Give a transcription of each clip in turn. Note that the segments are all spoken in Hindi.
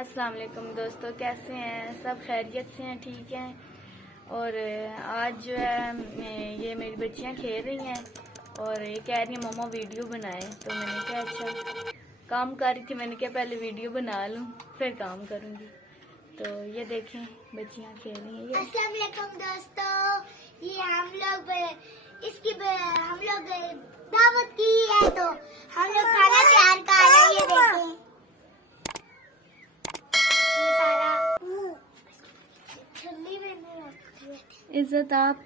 अस्सलाम वालेकुम दोस्तों, कैसे हैं सब? खैरियत से हैं? ठीक हैं। और आज जो है ये मेरी बच्चियां खेल रही हैं और ये कह रही हैं मम्मा वीडियो बनाए। तो मैंने कहा अच्छा, काम कर रही थी, मैंने कहा पहले वीडियो बना लूं फिर काम करूंगी। तो ये देखें बच्चियां खेल रही हैं। अस्सलाम वालेकुम दोस्तों, ये हम लोग दावत की है तो हम लोग खाना तैयार कर रहे हैं। ये देखें ये सारा छल्ली में रखी है। इज्जत, आप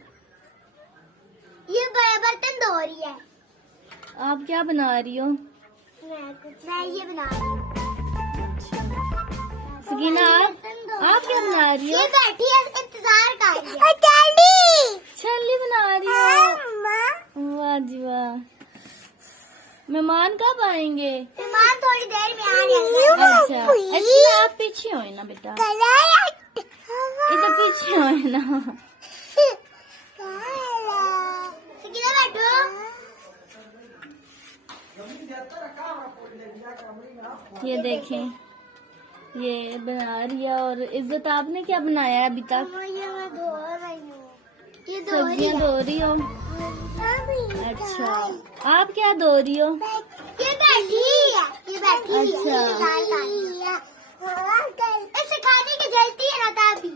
ये बड़े बर्तन धो रही है। आप क्या बना रही हो? मैं ये बना रही हूँ। सकीना, आप क्या बना रही हो? ये बैठी है इंतजार कर रही है। छल्ली बना रही हो? वाह जी वाह। मेहमान कब आएंगे? मेहमान थोड़ी देर में आ रहे हैं। अच्छा, आप पीछे हो ना बेटा, इधर पीछे हो ना। सकीना बैठो। ये देखें, ये बना रही है। और इज्जत, आपने क्या बनाया है अभी तक? ये मैं धो रही हूँ। ये धो रही सब्जियां है। धो रही हो? अच्छा, आप क्या धो रही हो? ये बैठी है। ये बैठी अच्छा। है। इसे खाने की जल्दी है ना दादी।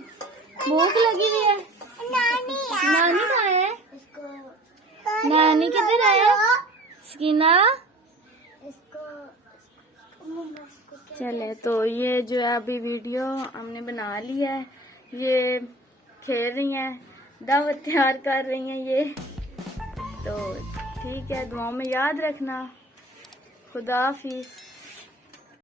भूख लगी हुई है? नानी नानी कहाँ है? इसको नानी किधर है? सकीना, चले। तो ये जो है अभी वीडियो हमने बना ली है। ये खेल रही हैं, दावत तैयार कर रही हैं ये। तो ठीक है, दुआओं में याद रखना। खुदा हाफिज।